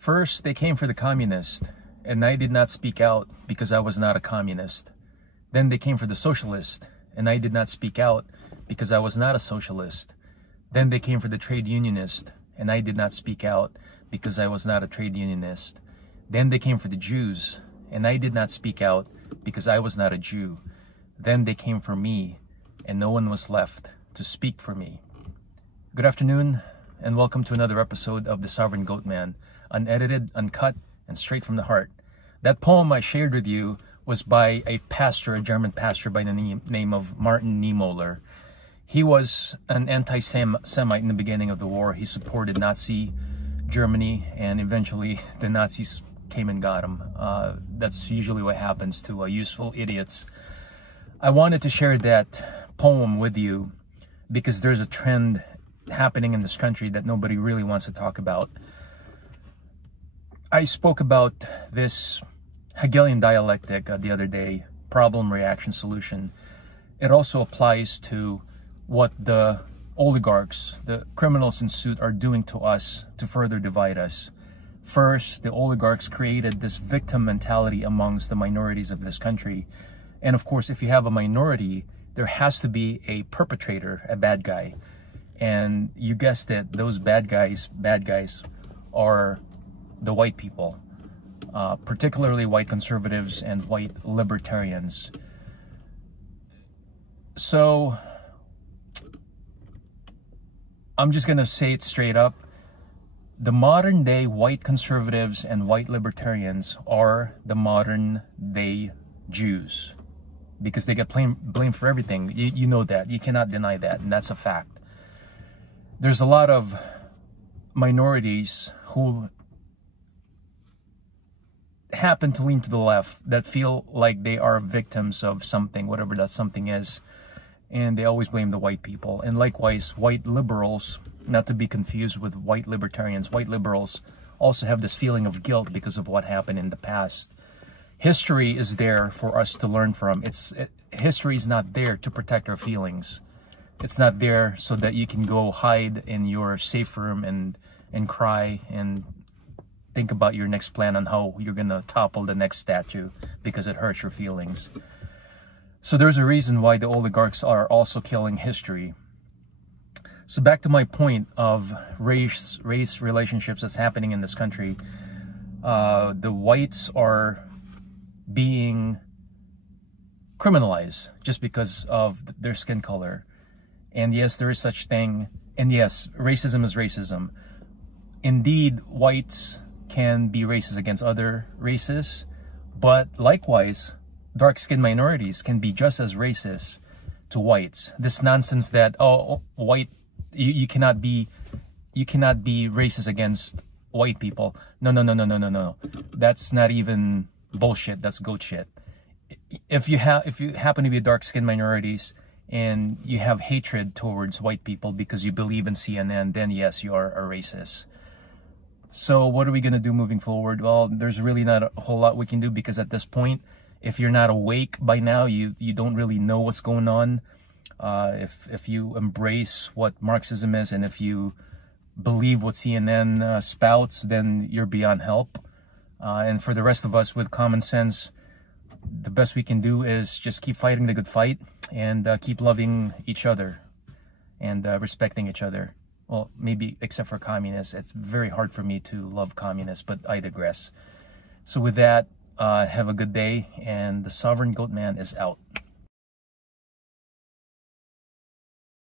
First, they came for the communist, and I did not speak out because I was not a communist. Then they came for the socialist, and I did not speak out because I was not a socialist. Then they came for the trade unionist, and I did not speak out because I was not a trade unionist. Then they came for the Jews, and I did not speak out because I was not a Jew. Then they came for me, and no one was left to speak for me. Good afternoon, and welcome to another episode of The Sovereign Goat Man, unedited, uncut, and straight from the heart. That poem I shared with you was by a pastor, a German pastor by the name of Martin Niemöller. He was an anti-Semite in the beginning of the war. He supported Nazi Germany, and eventually the Nazis came and got him. That's usually what happens to useful idiots. I wanted to share that poem with you because there's a trend happening in this country that nobody really wants to talk about. I spoke about this Hegelian dialectic the other day, problem, reaction, solution. It also applies to what the oligarchs, the criminals in suit, are doing to us to further divide us. First, the oligarchs created this victim mentality amongst the minorities of this country. And of course, if you have a minority, there has to be a perpetrator, a bad guy. And you guessed it, those bad guys are the white people, particularly white conservatives and white libertarians. So I'm just going to say it straight up. The modern day white conservatives and white libertarians are the modern day Jews, because they get blamed for everything. You know that. You cannot deny that, and that's a fact. There's a lot of minorities who happen to lean to the left that feel like they are victims of something, whatever that something is, and they always blame the white people. And likewise, white liberals, not to be confused with white libertarians, white liberals also have this feeling of guilt because of what happened in the past. History is there for us to learn from. History is not there to protect our feelings. It's not there so that you can go hide in your safe room and cry and think about your next plan on how you're going to topple the next statue because it hurts your feelings. So there's a reason why the oligarchs are also killing history. So back to my point of race relationships that's happening in this country. The whites are being criminalized just because of their skin color. And yes, there is such thing. And yes, racism is racism. Indeed, whites can be racist against other races, but likewise, dark-skinned minorities can be just as racist to whites. This nonsense that you cannot be racist against white people. No. That's not even bullshit. That's goat shit. If you happen to be dark-skinned minorities and you have hatred towards white people because you believe in CNN, then yes, you are a racist. So what are we going to do moving forward? Well, there's really not a whole lot we can do, because at this point, if you're not awake by now, you don't really know what's going on. If you embrace what Marxism is, and if you believe what CNN spouts, then you're beyond help. And for the rest of us with common sense, the best we can do is just keep fighting the good fight and keep loving each other and respecting each other. Well, maybe except for communists. It's very hard for me to love communists, but I digress. So with that, have a good day, and the Sovereign Goat Man is out.